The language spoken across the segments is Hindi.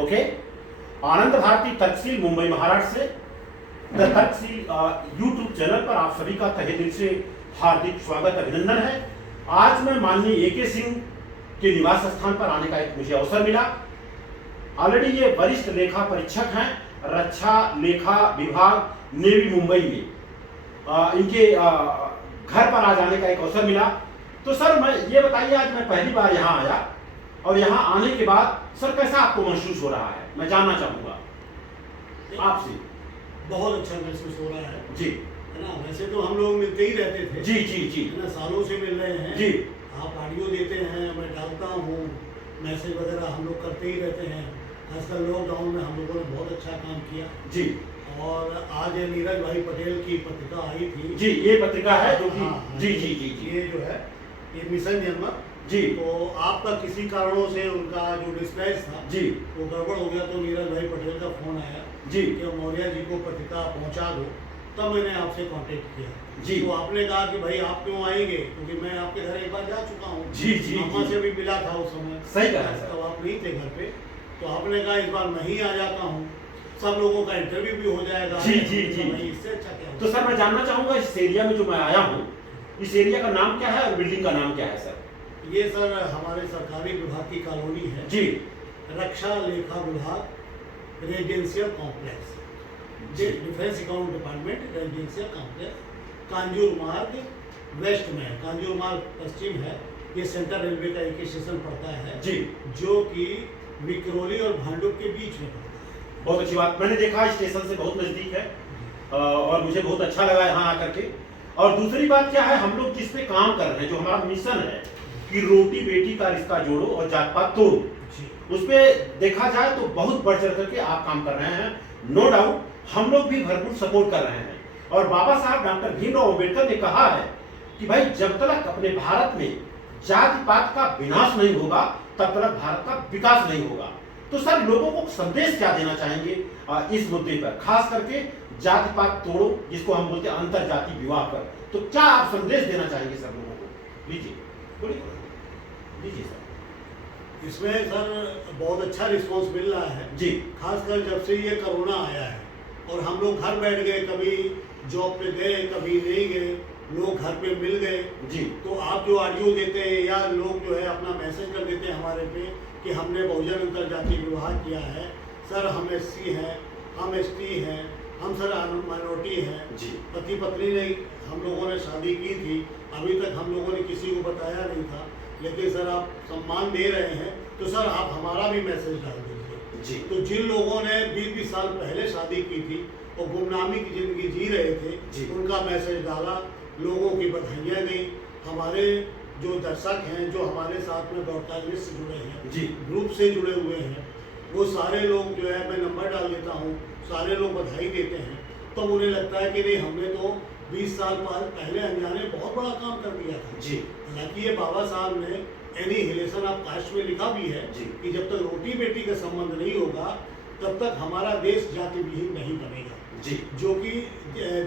ओके, आनंद भारती तर्कशील मुंबई महाराष्ट्र से द तर्कशील यूट्यूब चैनल पर आप सभी का तहे दिल से हार्दिक स्वागत अभिनंदन है। आज मैं माननीय AK सिंह के निवास स्थान पर आने का एक मुझे अवसर मिला। ऑलरेडी ये वरिष्ठ लेखा परीक्षक हैं, रक्षा लेखा विभाग नेवी मुंबई में। इनके घर पर आज आने का एक अवसर मिला। तो सर मैं ये बताइए, आज मैं पहली बार यहाँ आया और यहाँ आने के बाद सर कैसा आपको महसूस हो रहा है, मैं जानना चाहूंगा आपसे। बहुत अच्छा महसूस हो रहा है जी, है ना। वैसे तो हम लोग मिलते ही रहते थे, जी जी जी, है ना, सालों से मिल रहे हैं जी। आप ऑडियो देते हैं, मैं डालता हूँ, मैसेज वगैरह हम लोग करते ही रहते हैं। खासकर लॉकडाउन में हम लोगों ने बहुत अच्छा काम किया जी। और आज ये नीरज भाई पटेल की पत्रिका आई थी जी, ये पत्रिका है जो कि हाँ, जी जी जी जी, ये जो है ये मिशन जन्म जी तो आपका किसी कारणों से उनका जो डिस्पैच था जी वो गड़बड़ हो गया, तो नीरज भाई पटेल का फोन आया जी कि मौर्य जी को पत्रिका पहुंचा दो। तब मैंने आपसे कांटेक्ट किया जी। तो आपने कहा कि भाई आप क्यों आएंगे, क्योंकि मैं आपके घर एक बार जा चुका हूँ, जी जी अम्मा जी। से भी मिला था उस समय। सही कहा सर। तब आप नहीं थे घर पे, तो आपने कहा इस बार मैं ही आ जाता हूँ, सब लोगों का इंटरव्यू भी हो जाएगा। जी जी जी। भाई इससे अच्छा क्या तो सर मैं जानना चाहूंगा, इस एरिया में जो मैं आया हूँ, इस एरिया का नाम क्या है और बिल्डिंग का नाम क्या है सर? ये सर हमारे सरकारी विभाग की कॉलोनी है जी, रक्षा लेखा विभाग रेजिडेंशियल कॉम्प्लेक्स, जी। Defence account department residential complex, Kanjur Marg west में है, कांजूर मार्ग पश्चिम है। ये सेंट्रल रेलवे का एक स्टेशन पड़ता है जी। जो कि विक्रोली और भांडुप के बीच में पड़ता है। बहुत अच्छी बात, मैंने देखा स्टेशन से बहुत नजदीक है और मुझे बहुत अच्छा लगा यहाँ आकर के। और दूसरी बात क्या है, हम लोग जिस पे काम कर रहे हैं, जो हमारा मिशन है कि रोटी बेटी का रिश्ता जोड़ो और जात पात तोड़ो, उस पे देखा जाए तो बहुत बढ़ चढ़ करके आप काम कर रहे हैं। नो डाउट हम लोग भी भरपूर सपोर्ट कर रहे हैं। और बाबा साहब डॉक्टर भीमराव अम्बेडकर ने कहा है कि भाई जब तक अपने भारत में जाति पात का विनाश नहीं होगा तब तक भारत का विकास नहीं होगा। तो सर लोगों को संदेश क्या देना चाहेंगे इस मुद्दे पर, खास करके जाति पात तोड़ो जिसको हम बोलते हैं अंतर जाति विवाह पर, तो क्या आप संदेश देना चाहेंगे सर लोगों को? लीजिए लीजिए सर। इसमें सर बहुत अच्छा रिस्पांस मिल रहा है जी, खासकर जब से ये कोरोना आया है और हम लोग घर बैठ गए, कभी जॉब पे गए कभी नहीं गए, लोग घर पे मिल गए। जी, तो आप जो ऑडियो देते हैं या लोग जो है अपना मैसेज कर देते हैं हमारे पे कि हमने बहुजन अंतर जाति विवाह किया है, सर हम SC हैं, हम ST हैं, हम सर माइनॉरिटी हैं, जी। पति पत्नी ने हम लोगों ने शादी की थी, अभी तक हम लोगों ने किसी को बताया नहीं था, लेकिन सर आप सम्मान दे रहे हैं तो सर आप हमारा भी मैसेज डाल दीजिए। जी। तो जिन लोगों ने 20-20 साल पहले शादी की थी और गुमनामी की जिंदगी जी रहे थे, जी। उनका मैसेज डाला, लोगों की बधाइयाँ दी। हमारे जो दर्शक हैं जो हमारे साथ में ब्रॉडकास्ट से जुड़े हैं, जी। ग्रुप से जुड़े हुए हैं, वो सारे लोग जो है मैं नंबर डाल देता हूँ, सारे लोग बधाई देते हैं। तो उन्हें लगता है कि नहीं हमने तो 20 साल पहले अनजाने बहुत बड़ा काम कर दिया था। जी। हालांकि ये बाबा साहब ने एनिहिलेशन ऑफ कास्ट में लिखा भी है जी। कि जब तक रोटी बेटी का संबंध नहीं होगा तब तक हमारा देश जाति विहीन नहीं बनेगा, जी। जो कि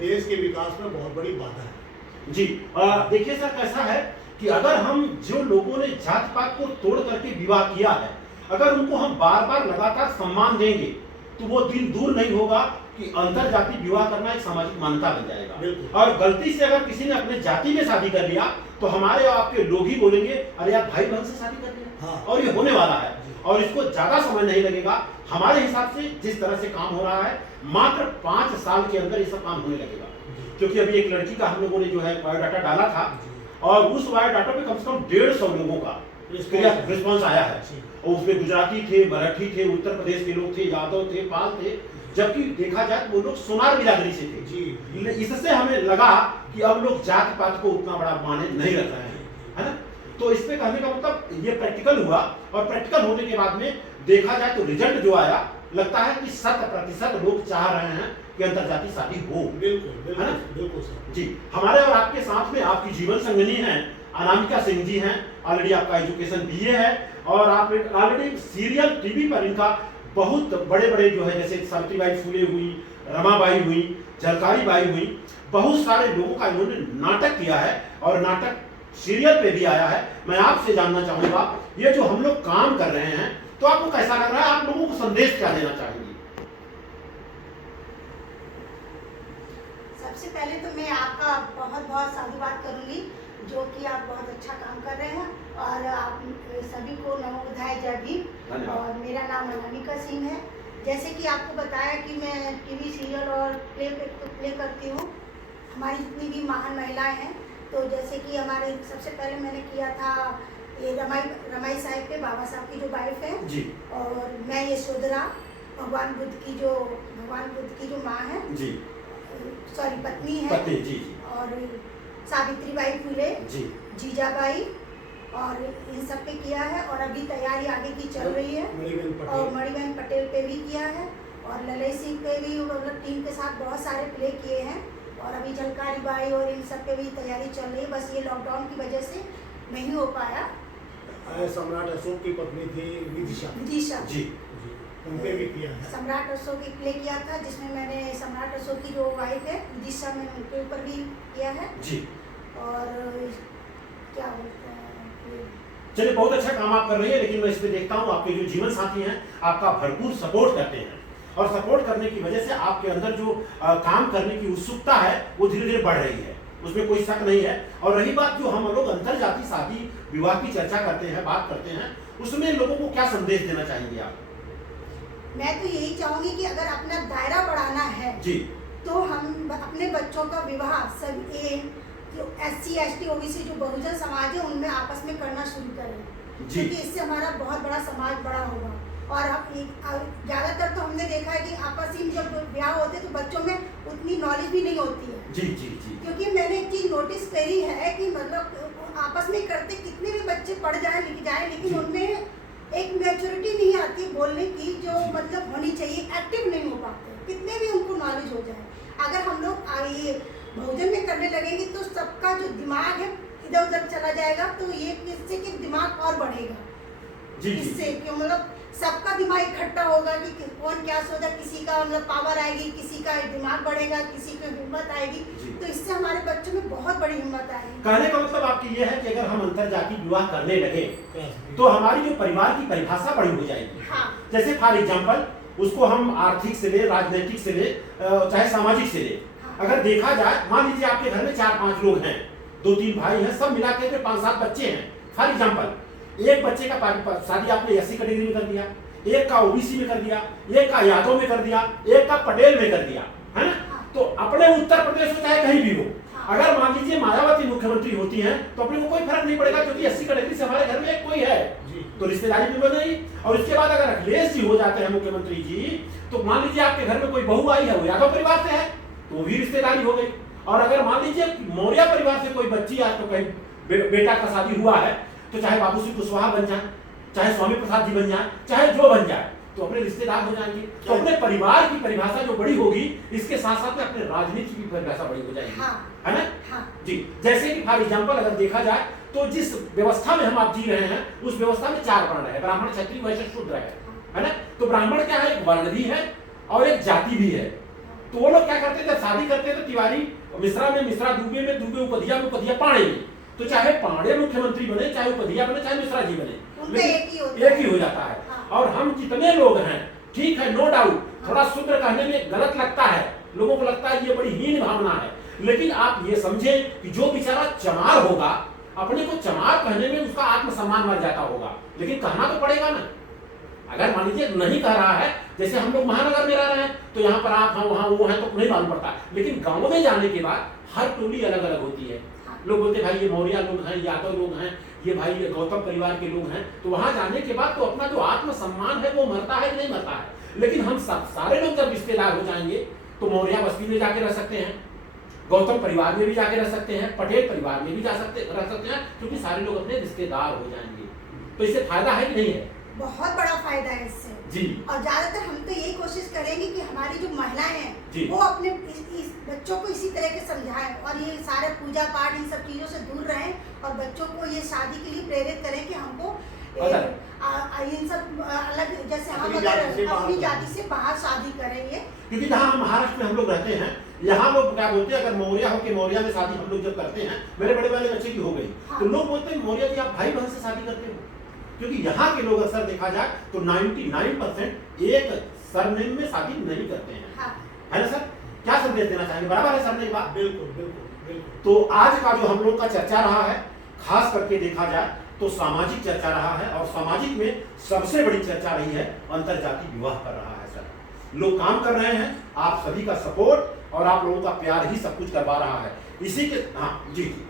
देश के विकास में बहुत बड़ी बाधा है। जी, देखिए सर कैसा है कि अगर हम जो लोगों ने जात पात को तोड़ करके विवाह किया है, अगर उनको हम बार बार लगातार सम्मान देंगे तो वो दिन दूर नहीं होगा कि अंतर जाति विवाह करना एक सामाजिक मान्यता बन जाएगा। और गलती से अगर किसी ने अपने जाति में शादी कर लिया तो हमारे आपके लोग ही बोलेंगे अरे यार भाई बहन से शादी कर लिया। हाँ। और ये होने वाला है और इसको ज्यादा समय नहीं लगेगा। हमारे हिसाब से जिस तरह से काम हो रहा है मात्र 5 साल के अंदर ये सब काम होने लगेगा। क्योंकि अभी एक लड़की का हम लोगों ने जो है बायोडाटा डाला था और उस बायोडाटा पे कम से कम 150 लोगों का रिस्पॉन्स आया है। और उसमें गुजराती थे, मराठी थे, उत्तर प्रदेश के लोग थे, यादव थे, पाल थे, जबकि देखा जाए तो वो लोग सोनार बिरादरी से थे। जी। इससे हमें लगा कि अब लोग जात पात को उतना बड़ा माने नहीं रख रहे हैं, है ना। तो इस पे कहने का मतलब ये प्रैक्टिकल हुआ और प्रैक्टिकल होने के बाद में देखा जाए तो रिजल्ट जो आया लगता है कि 100% लोग चाह रहे हैं कि अंतरजातीय शादी हो। बिल्कुल है ना? बिल्कुल सर। जी, हमारे और आपके साथ में आपकी जीवन संगिनी है अनामिका सिंह जी हैं। ऑलरेडी आपका एजुकेशन BA है और आप ऑलरेडी सीरियल टीवी पर इनका बहुत बड़े बड़े जो है जैसे सावित्रीबाई फुले हुई, रमाबाई हुई, झलकारी बाई हुई, बहुत सारे लोगों का इन्होंने नाटक किया है और नाटक सीरियल पे भी आया है। मैं आपसे जानना चाहूंगा ये जो हम लोग काम कर रहे हैं तो आपको कैसा लग रहा है, आप लोगों को संदेश क्या देना चाहेंगी? सबसे पहले तो मैं आपका बहुत बहुत साधुवाद करूंगी, जो कि आप बहुत अच्छा काम कर रहे हैं, और आप सभी को नमो बुद्धाय, जय भीम। धन्यवाद। और मेरा नाम अनामिका सिंह है। जैसे कि आपको बताया कि मैं टीवी सीरियल और प्ले करती हूँ। हमारी जितनी भी महान महिलाएं हैं, तो जैसे कि हमारे सबसे पहले मैंने किया था ये रमाई साहिब पे, बाबा साहब की जो वाइफ है जी और मैं यशोधरा, भगवान बुद्ध की जो माँ है, जी सॉरी पत्नी है, पत्नी, जी जी और सावित्रीबाई फुले, जी जीजाबाई, और इन सब पे किया है। और अभी तैयारी आगे की चल रही है, और मणिबेन पटेल पे भी किया है, और ललई सिंह पे भी मतलब टीम के साथ बहुत सारे प्ले किए हैं, और अभी झलकारी बाई और इन सब पे भी तैयारी चल रही है। बस ये लॉकडाउन की वजह से नहीं हो पाया। सम्राट अशोक की पत्नी थी विदिशा जी उन पे भी किया है। सम्राट अशोक की प्ले किया था, जिसमें मैंने सम्राट अशोक की जो वाइफ है विदिशा, मैंने उनके ऊपर भी किया है। जी। और क्या बोलते हैं, चलिए, बहुत अच्छा काम आप कर रही है, लेकिन मैं इसमें देखता हूँ आपके जो जीवन साथी हैं आपका भरपूर सपोर्ट करते हैं, और सपोर्ट करने की वजह से आपके अंदर जो काम करने की उत्सुकता है वो धीरे धीरे बढ़ रही है, उसमें कोई शक नहीं है। और रही बात जो हम लोग अंतरजातीय शादी विवाह की चर्चा करते हैं, बात करते हैं, उसमें लोगों को क्या संदेश देना चाहेंगे आप? मैं तो यही चाहूंगी कि अगर अपना दायरा बढ़ाना है जी तो हम अपने बच्चों का विवाह सब जो SC ST OBC जो बहुजन समाज है उनमें आपस में करना शुरू करें, क्योंकि इससे हमारा बहुत बड़ा समाज बड़ा होगा। और ज़्यादातर तो हमने देखा है कि आपस में जब ब्याह होते तो बच्चों में उतनी नॉलेज भी नहीं होती है। जी जी जी क्योंकि मैंने एक चीज़ नोटिस करी है कि मतलब आपस में करते कितने भी बच्चे पढ़ जाए लिख जाए, लेकिन उनमें एक मैच्योरिटी नहीं आती बोलने की, जो मतलब होनी चाहिए, एक्टिव नहीं हो पाते, कितने भी उनको नॉलेज हो जाए। अगर हम लोग ये बहुजन में करने लगेंगे तो सबका जो दिमाग है इधर उधर चला जाएगा, तो ये इससे कि दिमाग और बढ़ेगा। जी इससे क्यों मतलब सबका दिमाग इकट्ठा होगा कि कौन क्या सोचा, किसी का मतलब पावर आएगी, किसी का दिमाग बढ़ेगा, किसी की हिम्मत आएगी, तो इससे हमारे बच्चों में बहुत बड़ी हिम्मत आएगी। कहने का मतलब आपकी ये है कि अगर हम अंतरजातीय विवाह करने लगे तो हमारी जो परिवार की परिभाषा बड़ी हो जाएगी। हाँ। जैसे फॉर एग्जाम्पल उसको हम आर्थिक से ले, राजनीतिक से ले, चाहे सामाजिक से ले, अगर देखा जाए, मान लीजिए आपके घर में 4-5 लोग हैं, 2-3 भाई हैं, सब मिला के 5-7 बच्चे हैं। फॉर एग्जाम्पल एक बच्चे का शादी आपने SC कैटेगरी में कर दिया, एक का OBC में कर दिया, एक का यादव में कर दिया, एक का पटेल में कर दिया, है ना? तो अपने उत्तर प्रदेश में चाहे कहीं भी हो, अगर मान लीजिए मायावती मुख्यमंत्री होती हैं तो अपने को कोई फर्क नहीं पड़ेगा, क्योंकि SC कैटेगरी से हमारे घर में एक कोई है, तो रिश्तेदारी भी बनेगी। और इसके बाद अगर अखिलेश जी हो जाते हैं मुख्यमंत्री जी, तो मान लीजिए आपके घर में कोई बहू आई है, वो यादव परिवार से है, तो वो भी रिश्तेदारी हो गई। और अगर मान लीजिए मौर्य परिवार से कोई बच्ची आज तो कहीं बेटा का शादी हुआ है, तो चाहे बाबू सिंह कुशवाहा बन जाए, चाहे स्वामी प्रसाद जी बन जाए, चाहे जो बन जाए, तो अपने रिश्तेदार हो जाएंगे। तो अपने परिवार की परिभाषा जो बड़ी होगी, इसके साथ साथ में अपने राजनीति की परिभाषा बड़ी हो जाएगी। है ना? जी। जैसे कि फॉर एग्जाम्पल अगर देखा जाए तो जिस व्यवस्था में हम आप जी रहे हैं, उस व्यवस्था में 4 वर्ण है, ब्राह्मण, क्षत्रिय, वैश्य, शूद्र है ना? तो ब्राह्मण क्या है, एक वर्ण भी है और एक जाति भी है। तो वो लोग क्या करते थे, शादी करते थे तिवारी मिश्रा में, मिश्रा दुबे में, दुबे उपधिया में, उपधिया पाणे में। तो चाहे पांडे मुख्यमंत्री बने, चाहे उपधिया बने, चाहे मिश्रा जी बने, एक ही हो जाता है। और हम जितने लोग हैं, ठीक है, नो डाउट, थोड़ा शूद्र कहने में गलत लगता है, लोगों को लगता है ये बड़ी हीन भावना है, लेकिन आप ये समझें कि जो बेचारा चमार होगा, अपने को चमार कहने में उसका आत्मसम्मान मर जाता होगा, लेकिन कहना तो पड़ेगा ना। अगर मान लीजिए नहीं कह रहा है, जैसे हम लोग महानगर में रह रहे हैं, तो यहाँ पर आप हैं, वहाँ वो हैं, तो नहीं मालूम पड़ता, लेकिन गाँव में जाने के बाद हर टोली अलग अलग होती है। लोग बोलते भाई ये मौर्य लोग हैं, यादव लोग हैं, ये भाई ये गौतम परिवार के लोग हैं, तो वहां जाने के बाद तो अपना जो आत्मसम्मान है वो मरता है कि नहीं मरता है। लेकिन हम सब सारे लोग जब रिश्तेदार हो जाएंगे तो मौर्य बस्ती में जाके रह सकते हैं, गौतम परिवार में भी जाके रह सकते हैं, पटेल परिवार में भी रह सकते हैं, क्योंकि सारे लोग अपने रिश्तेदार हो जाएंगे। तो इससे फायदा है कि नहीं है? बहुत बड़ा फायदा है इससे जी। और ज्यादातर हम तो यही कोशिश करेंगे कि हमारी जो महिलाएं हैं वो अपने इस बच्चों को इसी तरह के समझाएं, और ये सारे पूजा पाठ इन सब चीजों से दूर रहें, और बच्चों को ये शादी के लिए प्रेरित करें कि हमको इन सब अलग, जैसे हम अगर अपनी जाति से बाहर शादी करेंगे। क्योंकि जहाँ महाराष्ट्र में हम लोग रहते हैं, यहाँ लोग क्या बोलते हैं, अगर मौर्य हो के मौर्य में शादी हम लोग जब करते हैं, मेरे बड़े वाले बच्चे की हो गई, तो लोग बोलते हैं मौर्य जी आप भाई बहन से शादी करते हो, क्योंकि यहाँ के लोग अक्सर देखा जाए तो 99% एक सरनेम में शादी नहीं करते हैं। हाँ। है ना सर? क्या संदेश देना चाहेंगे? बराबर है सर मेरी बात? बिल्कुल बिल्कुल बिल्कुल। तो आज का जो हम लोग का चर्चा रहा है, खास करके देखा जाए तो सामाजिक चर्चा रहा है, और सामाजिक में सबसे बड़ी चर्चा रही है अंतरजातीय विवाह कर रहा है सर। लोग काम कर रहे हैं, आप सभी का सपोर्ट और आप लोगों का प्यार ही सब कुछ करवा रहा है। इसी के हाँ जी जी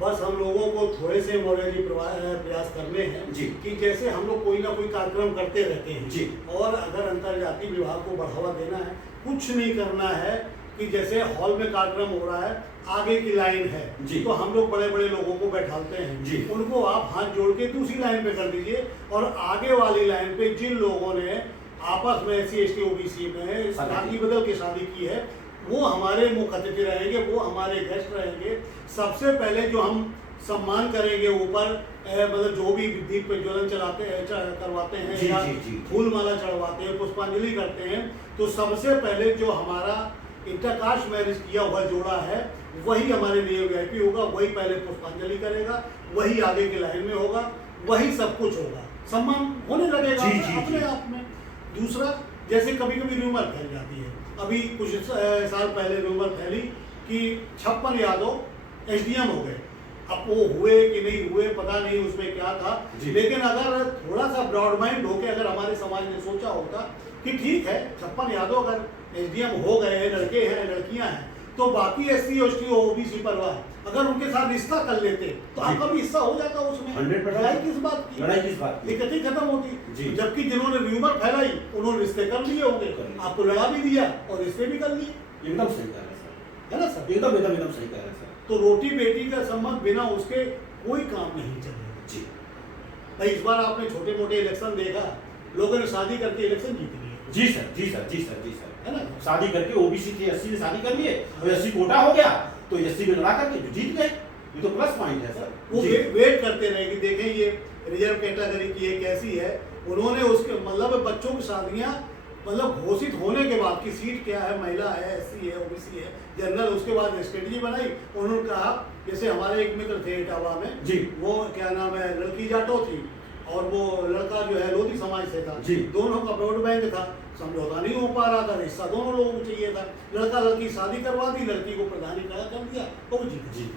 बस हम लोगों को थोड़े से मोराली प्रयास करने हैं जी। कि जैसे हम लोग कोई ना कोई कार्यक्रम करते रहते हैं जी। और अगर अंतर्जातीय विवाह को बढ़ावा देना है, कुछ नहीं करना है कि जैसे हॉल में कार्यक्रम हो रहा है, आगे की लाइन है जी। तो हम लोग बड़े बड़े लोगों को बैठाते हैं जी। उनको आप हाथ जोड़ के दूसरी लाइन पे कर दीजिए, और आगे वाली लाइन पे जिन लोगों ने आपस में SC/ST OBC में शादी बदल के शादी की है वो हमारे मुख्य अतिथि रहेंगे, वो हमारे गेस्ट रहेंगे। सबसे पहले जो हम सम्मान करेंगे ऊपर मतलब जो भी दीप प्रज्वलन चलाते हैं करवाते हैं जी, या जी, जी। फूल माला चढ़वाते हैं, पुष्पांजलि करते हैं, तो सबसे पहले जो हमारा इंटरकास्ट मैरिज किया हुआ जोड़ा है वही हमारे लिए VIP होगा, वही पहले पुष्पांजलि करेगा, वही आगे की लाइन में होगा, वही सब कुछ होगा, सम्मान होने लगेगा जी, जी, अपने जी। आप में। दूसरा, जैसे कभी कभी रूमर फैल जाती है, अभी कुछ साल पहले रूमर फैली कि 56 यादव SDM हो गए। अब वो हुए कि नहीं हुए पता नहीं, उसमें क्या था, जी। लेकिन अगर थोड़ा सा ब्रॉड माइंड होके अगर हमारे समाज ने सोचा होता कि ठीक है 56 यादव अगर SDM हो गए हैं, लड़के हैं लड़कियां हैं, तो बाकी SC/ST OBC परिवार अगर उनके साथ रिश्ता कर लेते तो आपका भी हिस्सा हो जाता उसमें। 100% लड़ाई किस बात की, लड़ाई किस बात की? दिक्कत ही खत्म होती। जी। जबकि जिन्होंने र्यूमर फैलाई उन्होंने रिश्ते कर लिए होंगे, कर लिए। आपको लड़ा भी दिया और रिश्ते भी कर लिए, एकदम सही कह रहे हैं सर, है ना सर? एकदम एकदम एकदम सही कह रहे हैं सर। तो रोटी बेटी का संबंध बिना उसके कोई काम नहीं चलेगा जी भाई। इस बार आपने छोटे मोटे इलेक्शन देखा, लोगों ने शादी करके इलेक्शन जीत लिए, जी सर जी सर जी सर जी सर है ना? शादी करके OBC थे, SC ने शादी कर लिए और SC कोटा हो गया तो SC में लड़ा करके जीत गए। ये तो प्लस पॉइंट है सर। वो जी। वेट करते रहे कि देखें ये रिजर्व कैटेगरी की है कैसी है। उन्होंने उसके मतलब बच्चों की शादियां मतलब घोषित होने के बाद की सीट क्या है, महिला है, SC है, OBC है, जनरल, उसके बाद स्ट्रेटजी बनाई। उन्होंने कहा, जैसे हमारे एक मित्र थे इटावा में जी। वो क्या नाम है, लड़की जाटो थी और वो लड़का जो है लोधी समाज से था, जी। दोनों का वोट बैंक था, समझौता नहीं हो पा रहा था, हिस्सा दोनों लोगों को चाहिए था। लड़का लड़की शादी करवा दी, लड़की को प्रधानी खड़ा कर दिया, वो जीत जी।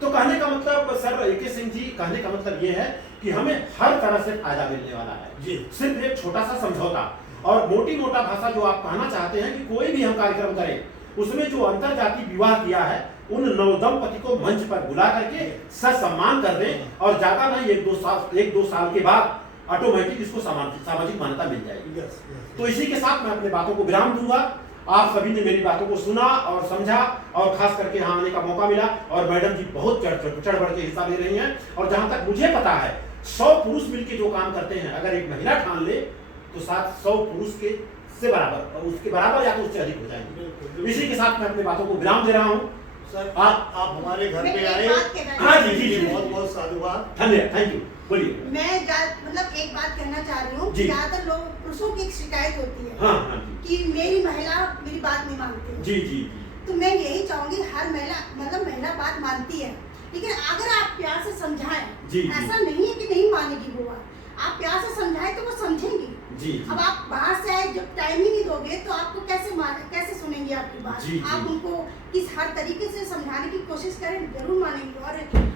तो कहने का मतलब सर AK सिंह जी, कहने का मतलब ये है कि हमें हर तरह से फायदा मिलने वाला है। जी। सिर्फ एक छोटा सा समझौता और मोटी मोटा भाषा जो आप कहना चाहते हैं कि कोई भी हम कार्यक्रम करें उसमें जो अंतरजातीय विवाह किया है उन नवदंपति को मंच पर बुला करके ससम्मान कर दें और ज्यादा नहीं 1-2 साल के बाद ऑटोमेटिक इसको सामाजिक मान्यता मिल जाएगी। यस। तो इसी के साथ मैं अपने बातों को विराम दूंगा। आप सभी ने मेरी बातों को सुना और समझा और खास करके यहाँ आने का मौका मिला, और मैडम जी बहुत चढ़ बढ़ के हिस्सा ले रही हैं। और जहां तक मुझे पता है 100 पुरुष मिलकर जो काम करते हैं, अगर एक महिला ठान ले तो साथ 100 पुरुष के से बराबर और उसके बराबर या तो उससे अधिक हो जाएंगे। इसी के साथ मैं अपनी बातों को विराम दे रहा हूँ। सर आप हमारे घर पे आए, हाँ जी जी जी, बहुत बहुत साधुवाद, धन्यवाद, थैंक यू। बोलिए। मैं मतलब एक बात कहना चाह रही हूँ, जी। ज्यादातर लोग पुरुषों की एक शिकायत होती है हाँ हाँ जी कि मेरी महिला मेरी बात नहीं मानती। जी जी तो मैं यही चाहूंगी हर महिला मतलब महिला बात मानती है, लेकिन अगर आप प्यार से समझाएं, जी, ऐसा नहीं है कि नहीं मानेगी वो बात, आप प्यार से समझाएं तो वो समझेंगी। जी। अब आप बाहर से आए जब टाइम ही नहीं दोगे तो आपको कैसे सुनेंगे आपकी बात। जी, आप जी। उनको किस हर तरीके से समझाने की कोशिश करें, जरूर मानेंगे। और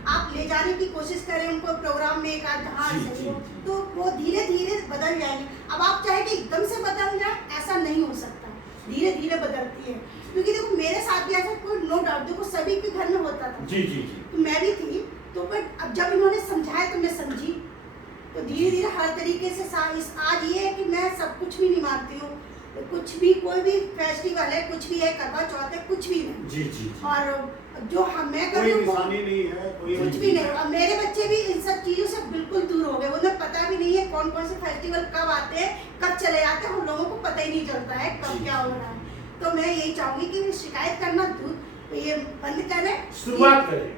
आप ले जाने की कोशिश करें उनको प्रोग्राम में, एक आध जहाँ जी, सही जी, हो, जी। तो वो धीरे धीरे बदल जाएंगे। अब आप चाहे कि एकदम से बदल जाए, ऐसा नहीं हो सकता, धीरे धीरे बदलती है। क्योंकि देखो मेरे साथ भी ऐसा कोई नो डाउट, देखो सभी के घर में होता था, जी जी जी तो मैं भी थी। तो बट अब जब इन्होंने समझाया तो मैं समझी, तो धीरे धीरे हर तरीके से आज ये है कि मैं सब कुछ भी नहीं मानती हूँ, तो कुछ भी कोई भी फेस्टिवल है, कुछ भी है, करवा चौथ है, कुछ भी नहीं। जी जी जी। और जो मैं कर कोई रही हूँ निशानी नहीं है, कोई कुछ भी नहीं। और मेरे बच्चे भी इन सब चीज़ों से बिल्कुल दूर हो गए, उन्हें पता भी नहीं है कौन कौन से फेस्टिवल कब आते हैं, कब चले जाते हैं, हम लोगों को पता ही नहीं चलता है कब क्या हो रहा है। तो मैं यही चाहूंगी कि शिकायत करना दूर, तो ये बंद करें, शुरुआत करें,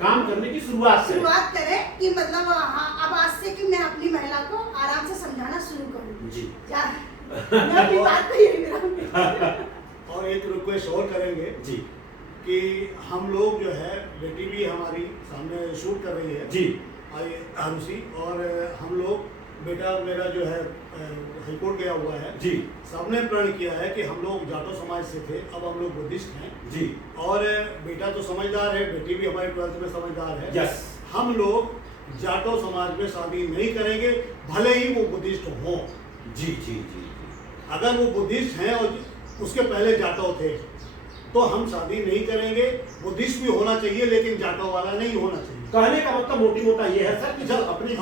काम करने की शुरुआत करें कि मतलब हाँ अब आज से कि मैं अपनी महिला को आराम से समझाना शुरू करूँ। जी। मैं अपनी बात को यही विराम और एक रिक्वेस्ट और करेंगे जी कि हम लोग जो है, बेटी भी हमारी सामने शूट कर रही है, जी। आरुषि, और हम लोग बेटा मेरा जो है हाईकोर्ट गया हुआ है जी सबने प्रण किया है कि हम लोग जाटो समाज से थे, अब हम लोग बुद्धिस्ट हैं जी और बेटा तो समझदार है, बेटी भी हमारी 12th में समझदार है। यस हम लोग जाटो समाज में शादी नहीं करेंगे, भले ही वो बुद्धिस्ट हों। जी जी जी अगर वो बुद्धिस्ट हैं और उसके पहले जाटो थे तो हम शादी नहीं करेंगे। बुद्धिस्ट भी होना चाहिए लेकिन जाटो वाला नहीं होना चाहिए। कहने का मतलब मोटी मोटा ये है सर कि जब अपनी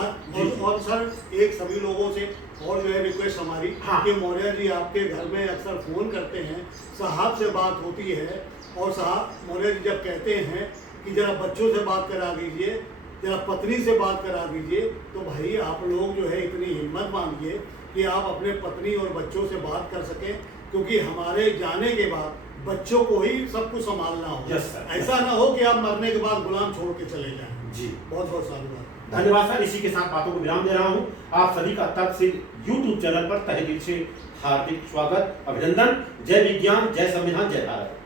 और सर एक सभी लोगों से और जो है रिक्वेस्ट हमारी हाँ। कि मौर्य जी आपके घर में अक्सर फोन करते हैं, साहब से बात होती है और साहब मौर्य जी जब कहते हैं कि जरा बच्चों से बात करा दीजिए, जरा पत्नी से बात करा दीजिए, तो भाई आप लोग जो है इतनी हिम्मत मांगिए कि आप अपने पत्नी और बच्चों से बात कर सकें, क्योंकि हमारे जाने के बाद बच्चों को ही सब कुछ संभालना हो। Yes, sir. ऐसा ना हो कि आप मरने के बाद गुलाम छोड़ के चले जाएं। जी बहुत बहुत साधुवाद। धन्यवाद सर। इसी के साथ बातों को विराम दे रहा हूँ। आप सभी का तर्कशील यूट्यूब चैनल पर तहे दिल से हार्दिक स्वागत, अभिनंदन। जय विज्ञान, जय संविधान, जय भारत।